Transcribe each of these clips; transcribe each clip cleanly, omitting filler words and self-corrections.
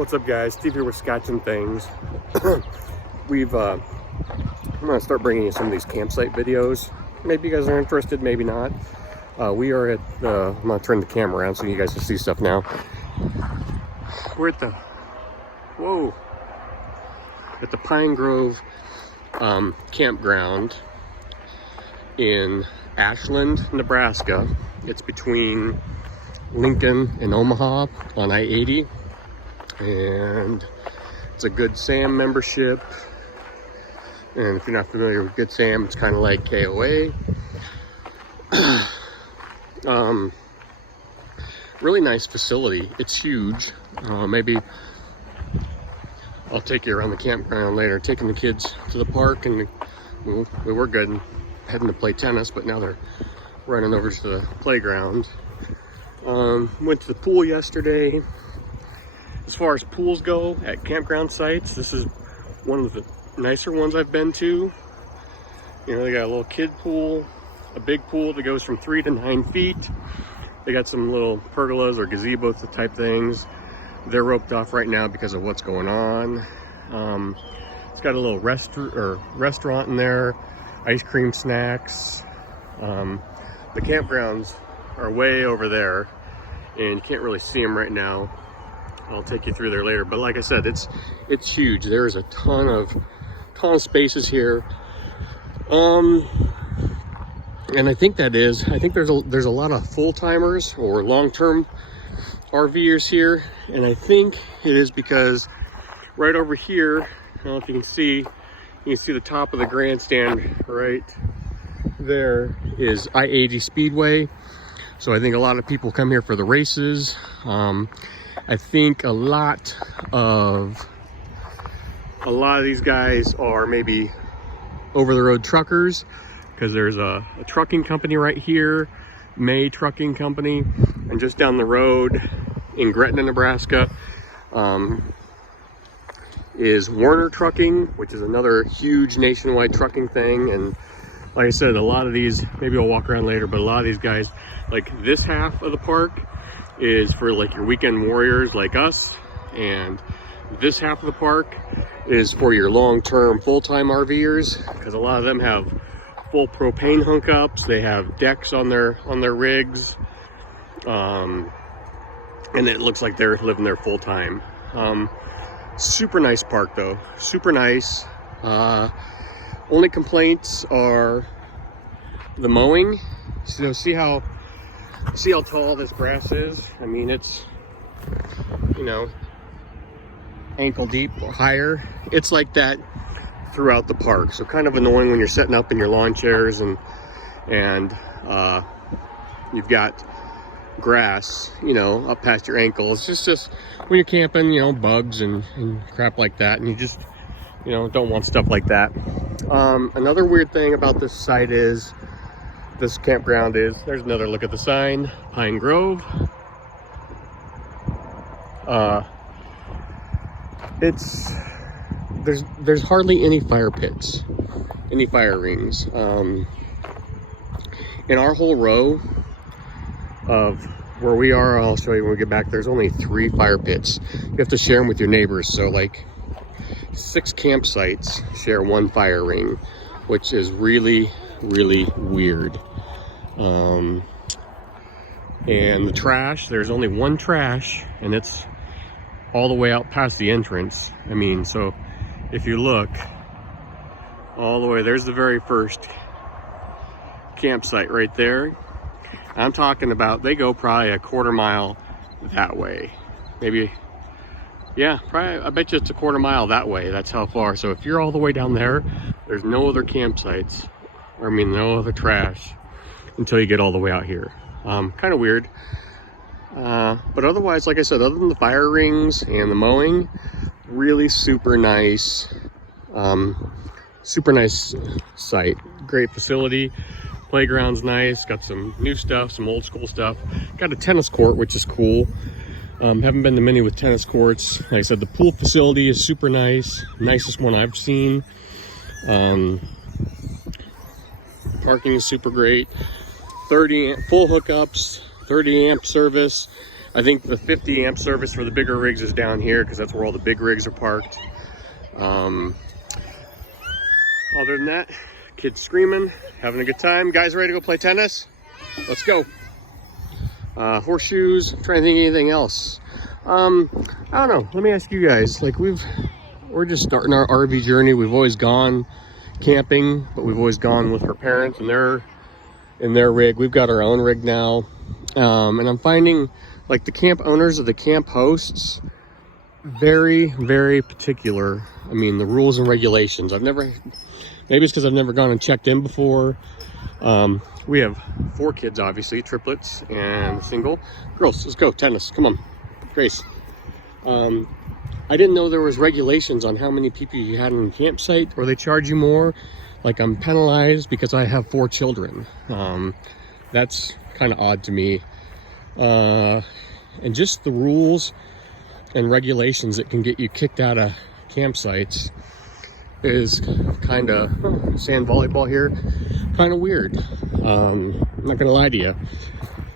What's up, guys? Steve here with Scotching Things. I'm gonna start bringing you some of these campsite videos. Maybe you guys are interested, maybe not. We are at the, I'm gonna turn the camera around so you guys can see stuff now. We're at the, at the Pine Grove campground in Ashland, Nebraska. It's between Lincoln and Omaha on I-80. And it's a Good Sam membership, and if you're not familiar with Good Sam, it's kind of like KOA. Really nice facility. It's huge. Maybe I'll take you around the campground later, taking the kids to the park, and we were good and heading to play tennis, but now they're running over to the playground. Went to the pool yesterday. As far as pools go at campground sites, this is one of the nicer ones I've been to. You know, they got a little kid pool, a big pool that goes from 3 to 9 feet. They got some little pergolas or gazebo type things. They're roped off right now because of what's going on. It's got a little restaurant in there, ice cream, snacks. The campgrounds are way over there, and you can't really see them right now. I'll take you through there later, but like I said, it's huge. There's a ton of spaces here, and I think there's a lot of full-timers or long-term RVers here, and I think it is because right over here, I don't know if you can see the top of the grandstand right there is I-80 Speedway. So I think a lot of people come here for the races. I think a lot of these guys are maybe over-the-road truckers, because there's a trucking company right here, May Trucking Company, and just down the road in Gretna, Nebraska, is Werner Trucking, which is another huge nationwide trucking thing. And like I said, a lot of these, maybe I'll walk around later, but a lot of these guys, like this half of the park is for like your weekend warriors like us, and this half of the park is for your long-term full-time RVers, because a lot of them have full propane hookups. They have decks on their rigs, and it looks like they're living there full-time. Super nice park though, super nice. Only complaints are the mowing. So see how tall this grass is? I mean, it's, you know, ankle deep or higher. It's like that throughout the park. So kind of annoying when you're setting up in your lawn chairs and you've got grass, you know, up past your ankles. It's just when you're camping, you know, bugs and crap like that, and you just, you know, don't want stuff like that. Another weird thing about this site is, this campground is, there's another look at the sign, Pine Grove. There's hardly any fire pits, any fire rings. In our whole row of where we are, I'll show you when we get back, there's only 3 fire pits. You have to share them with your neighbors. So like 6 campsites share 1 fire ring, which is really, really weird. And the trash, there's only 1 trash, and it's all the way out past the entrance. I mean, so if you look all the way, there's the very first campsite right there. I'm talking about, they go probably a quarter mile that way. Maybe, yeah, probably, I bet you it's a quarter mile that way. That's how far. So if you're all the way down there, there's no other campsites, or I mean, no other trash until you get all the way out here. Kind of weird. But otherwise, like I said, other than the fire rings and the mowing, really super nice site. Great facility. Playground's nice. Got some new stuff, some old school stuff. Got a tennis court, which is cool. Haven't been to many with tennis courts. Like I said, the pool facility is super nice. Nicest one I've seen. Parking is super great. 30 full hookups, 30 amp service. I think the 50 amp service for the bigger rigs is down here because that's where all the big rigs are parked. Other than that, kids screaming, having a good time. Guys ready to go play tennis? Let's go. Horseshoes, I'm trying to think of anything else. I don't know, let me ask you guys, like we're just starting our RV journey. We've always gone camping, but we've always gone with our parents and their rig. We've got our own rig now. And I'm finding like the camp owners or the camp hosts, very, very particular. I mean, the rules and regulations. Maybe it's because I've never gone and checked in before. We have 4 kids, obviously, triplets and a single. Girls, let's go, tennis, come on. Grace. I didn't know there was regulations on how many people you had in the campsite, or they charge you more. Like I'm penalized because I have 4 children. That's kind of odd to me. And just the rules and regulations that can get you kicked out of campsites is kind of, sand volleyball here, kind of weird. I'm not gonna lie to you.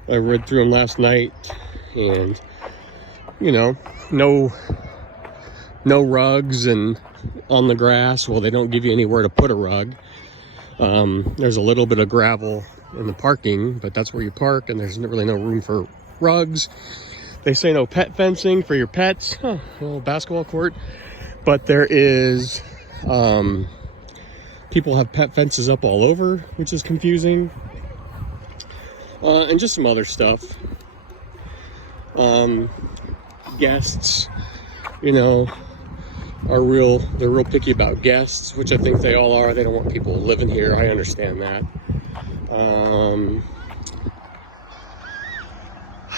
I read through them last night, and you know, no rugs and on the grass. Well, they don't give you anywhere to put a rug. There's a little bit of gravel in the parking, but that's where you park, and there's really no room for rugs. They say no pet fencing for your pets. A little basketball court, but there is people have pet fences up all over, which is confusing. And just some other stuff. Guests, you know, they're real picky about guests, which I think they all are. They don't want people living here. I understand that.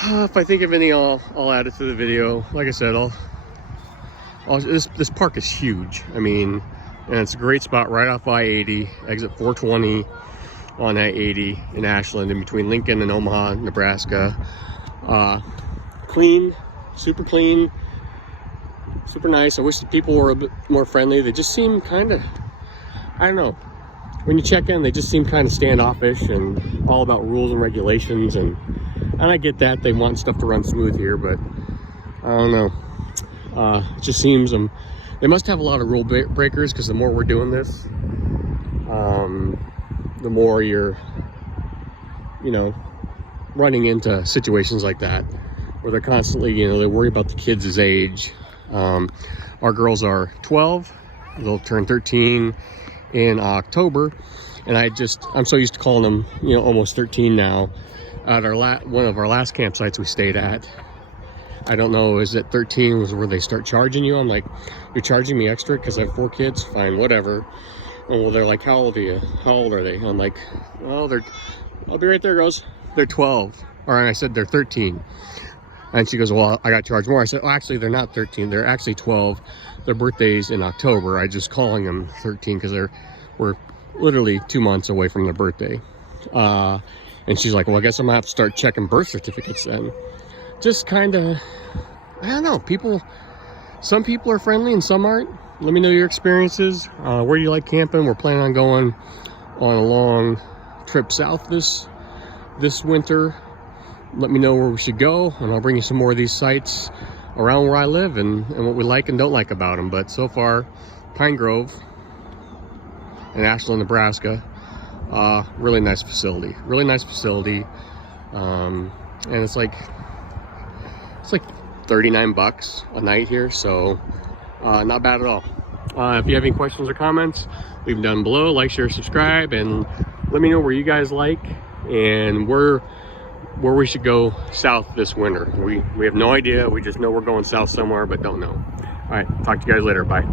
If I think of any, I'll add it to the video. Like I said, this park is huge. I mean, and it's a great spot right off I-80, exit 420 on I-80 in Ashland, in between Lincoln and Omaha, Nebraska. Clean, super nice. I wish the people were a bit more friendly. They just seem kind of, I don't know, when you check in, they just seem kind of standoffish and all about rules and regulations, and I get that they want stuff to run smooth here, but I don't know. It just seems they must have a lot of rule breakers, because the more we're doing this, the more you're, you know, running into situations like that where they're constantly, you know, they worry about the kids' age. Our girls are 12, they'll turn 13 in October, and I'm so used to calling them, you know, almost 13 now. At one of our last campsites we stayed at, I don't know, is it 13 was where they start charging you? I'm like, you're charging me extra because I have 4 kids? Fine, whatever. And well, they're like, how old are you? How old are they? I'm like, well, I'll be right there, girls. They're 12. Or I said they're 13. And she goes, well, I got charged more. I said, oh, actually, they're not 13. They're actually 12. Their birthday's in October. I just calling them 13 because we're literally 2 months away from their birthday. And she's like, well, I guess I'm gonna have to start checking birth certificates then. Just kind of, I don't know, some people are friendly and some aren't. Let me know your experiences. Where do you like camping? We're planning on going on a long trip south this winter. Let me know where we should go, and I'll bring you some more of these sites around where I live and what we like and don't like about them. But so far, Pine Grove in Ashland, Nebraska, really nice facility. And it's like $39 a night here, so not bad at all. If you have any questions or comments, leave them down below. Like, share, subscribe, and let me know where you guys like and where we should go south this winter. We have no idea. We just know we're going south somewhere, but don't know. All right, talk to you guys later. Bye.